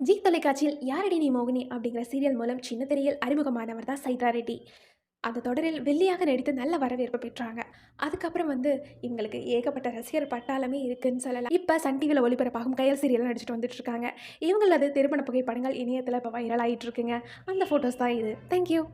G தொலைக்காட்சியில் "யாரடி நீ மோகினி" அப்படிங்கிற சீரியல் மூலம் சின்ன திரையில் அறிமுகமானவர் தான் சைத்ரா ரெட்டி. அந்த தொடரில் வில்லியாக நடித்து நல்ல வரவேற்பு பெற்றாங்க. அதுக்கப்புறம் இவங்களுக்கு ஏகப்பட்ட ரசிகர் பட்டாளமே இருக்குன்னு சொல்லலாம். இப்ப சன் டிவில ஒளிபரப்பாகும் கயல் சீரியல்ல நடிச்சுட்டு வந்துட்டு இருக்காங்க. இவங்களது திருமண புகைப்படங்கள் இணையத்துல இப்ப வைரல் ஆயிட்டு இருக்குங்க. அந்த ஃபோட்டோஸ் தான் இது. Thank you.